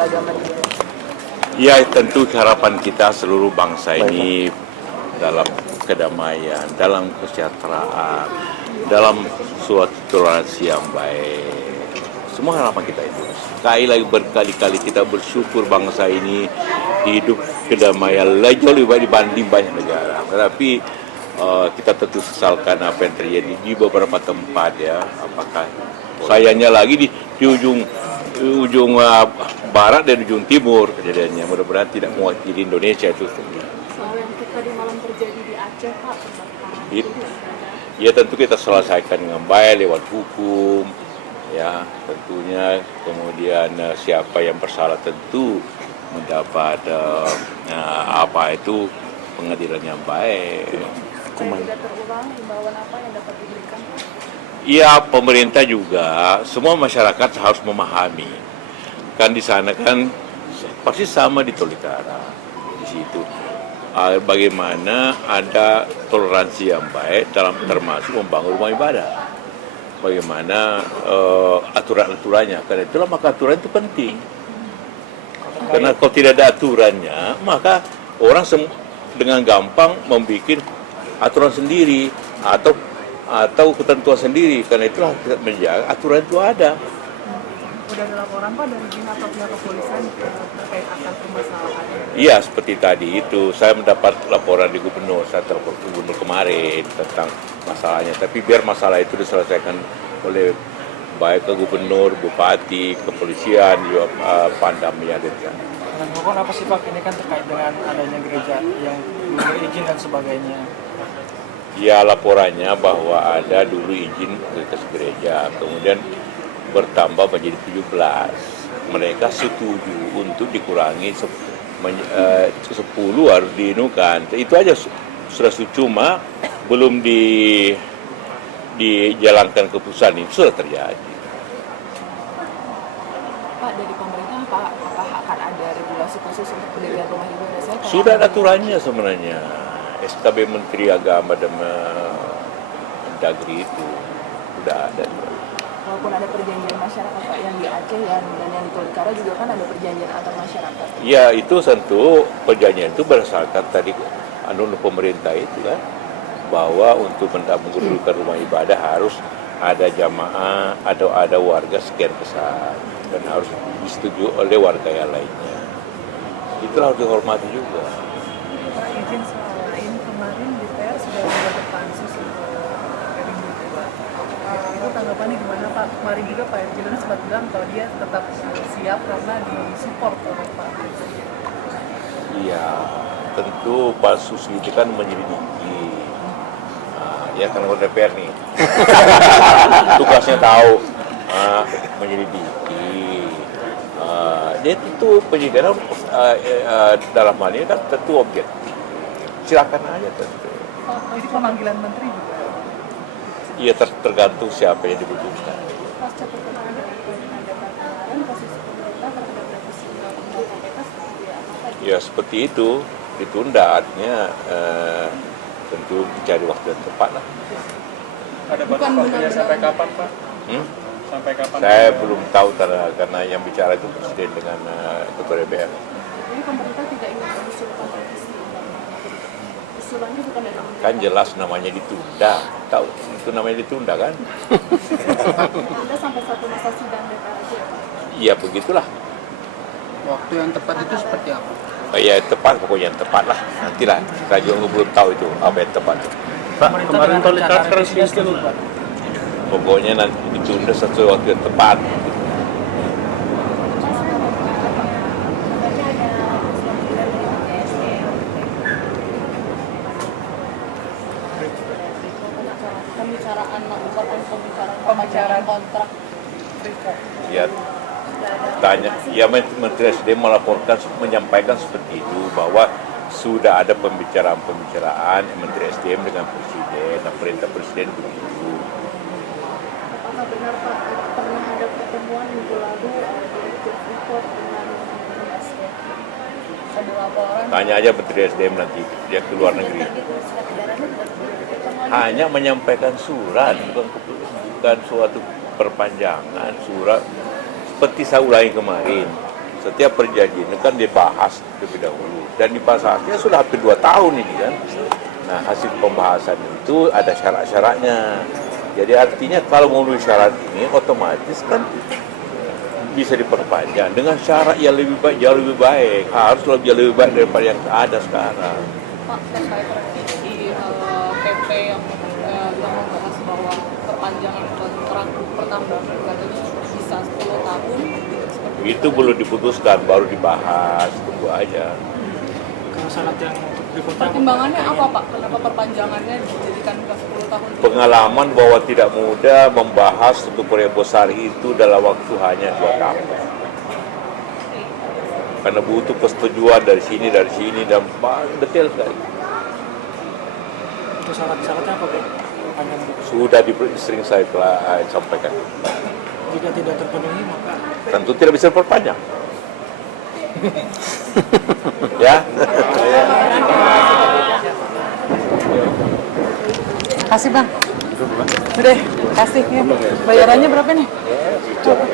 beragama di Jaya? Ya, tentu harapan kita seluruh bangsa ini dalam kedamaian, dalam kesejahteraan, dalam suatu toleransi yang baik. Semua harapan kita itu. Sekali lagi berkali-kali kita bersyukur bangsa ini hidup kedamaian jauh lebih baik dibanding banyak negara. Tetapi kita tentu sesalkan apa yang terjadi di beberapa tempat ya. Apakah sayangnya lagi di ujung barat dan ujung timur kejadiannya. Mudah-mudahan tidak mewakili Indonesia itu. Soal yang tadi malam terjadi di Aceh, Pak, Ya tentu kita selesaikan dengan baik lewat hukum, ya tentunya. Kemudian siapa yang bersalah tentu mendapat pengadilan yang baik. Supaya tidak terulang, himbauan apa yang dapat diberikan? Iya, pemerintah juga, semua masyarakat harus memahami. Kan di sana kan pasti sama di Tolikara, di situ. Bagaimana ada toleransi yang baik dalam termasuk membangun rumah ibadah. Bagaimana aturan-aturannya. Karena itulah maka aturan itu penting. Karena kalau tidak ada aturannya, maka orang dengan gampang membuat aturan sendiri atau ketentuan sendiri. Karena itulah kita menjaga aturan itu ada. Udah ada laporan, Pak, dari BIN atau pihak kepolisian terkait akan permasalahan? Iya, seperti tadi itu. Saya mendapat laporan di gubernur, saya telepon gubernur kemarin tentang masalahnya. Tapi biar masalah itu diselesaikan oleh baik ke gubernur, bupati, kepolisian, juga Pandamnya. Dan pokok apa sih Pak, ini kan terkait dengan adanya gereja yang belum berizin dan sebagainya. Ya, laporannya bahwa ada dulu izin ke gereja, kemudian bertambah menjadi 17. Mereka setuju untuk dikurangi 10 harus diinukan. Itu aja sudah cuma belum dijalankan keputusan itu sudah terjadi. Pak, dari pemerintah apakah akan ada regulasi khusus untuk pendirian rumah ibadah? Sudah ada aturannya sebenarnya. SKB Menteri Agama dan Mendagri itu sudah ada. Walaupun ada perjanjian masyarakat, Pak, yang di Aceh dan yang di Tolikara juga kan ada perjanjian antar masyarakat. Ya, itu tentu perjanjian itu berdasarkan tadi pemerintah itu kan, bahwa untuk menggugurkan rumah ibadah harus ada jamaah, ada warga sekian besar dan harus disetujui oleh warga yang lainnya. Itu harus dihormati juga. Pak, izin soal lain, kemarin DPR sudah membuat pansus untuk Perindu, Pak. Itu tanggapannya gimana, Pak? Kemarin juga Pak Erjilon sempat bilang kalau dia tetap siap karena disupport oleh Pak Presiden. Iya, tentu pansus itu kan menyelidiki. Ya kan DPR nih. Tugasnya tahu menyelidiki. Jadi itu penyidikan dalam hal ini kan tentu objek. Silakan aja tentu. Jadi pemanggilan menteri juga? Iya, tergantung siapa yang dibutuhkan. Pasca pertemuan dengan pimpinan DPR kemarin, posisi pemerintah terhadap revisi undang-undang KPK seperti apa? Ya seperti itu, ditunda artinya tentu mencari waktu yang tepat lah. Ada batas waktunya sampai kapan Pak? Sampai kapan? Saya belum tahu karena yang bicara itu Presiden dengan Ketua DPR. Jadi pemerintah tidak ingin mengusulkan revisi undang-undang KPK. Usulannya bukan dari pemerintah. Kan jelas namanya ditunda. Tahu itu namanya ditunda kan? Anda sampai satu masa sidang DPR aja ya, Pak? Iya begitulah. Waktu yang tepat itu seperti apa? Ya tepat, pokoknya yang tepat lah. Nantilah, saya juga belum tahu itu apa yang tepat. Pak, kemarin Tolikara sekarang spesial Pak. Pokoknya nanti ditunda sesuai waktu yang tepat. Pembicaraan kontrak. Ya, tanya, ya Menteri SDM menyampaikan seperti itu bahwa sudah ada pembicaraan Menteri SDM dengan Presiden, dan perintah Presiden begitu. Apakah benar Pak pernah ada pertemuan minggu lalu Direktur Freeport dengan SDM? Ada laporan? Tanya aja Menteri SDM nanti dia ke luar negeri. Hanya menyampaikan surat, bukan suatu perpanjangan surat. Seperti saya ulangi kemarin, Setiap perjanjian itu kan dibahas lebih dahulu dan dibahasnya sudah hampir 2 tahun ini kan. Nah, hasil pembahasan itu ada syarat-syaratnya. Jadi artinya kalau memenuhi syarat ini otomatis kan bisa diperpanjang dengan syarat yang lebih baik, jauh lebih baik. Harus lebih baik daripada yang ada sekarang. Pak, terkait revisi PP yang membahas bahwa perpanjangan kontrak pertambangan katanya bisa 10 tahun. Itu belum diputuskan, baru dibahas, tunggu aja. Kalau syarat yang untuk di kota Pertimbangannya apa Pak? Kenapa perpanjangannya dijadikan ke 10 tahun? Pengalaman bahwa tidak mudah membahas untuk proyek besar itu dalam waktu hanya 2 tahun. Karena butuh persetujuan dari sini, dan detail sekali. itu syarat-syaratnya apa Pak? Perpanjangan itu. Sudah sering saya telah sampaikan. Jika tidak terpenuhi maka Tentu tidak bisa diperpanjang. Ya. Kasih bang. Udah, kasih ya. Bayarannya berapa nih? Berapa?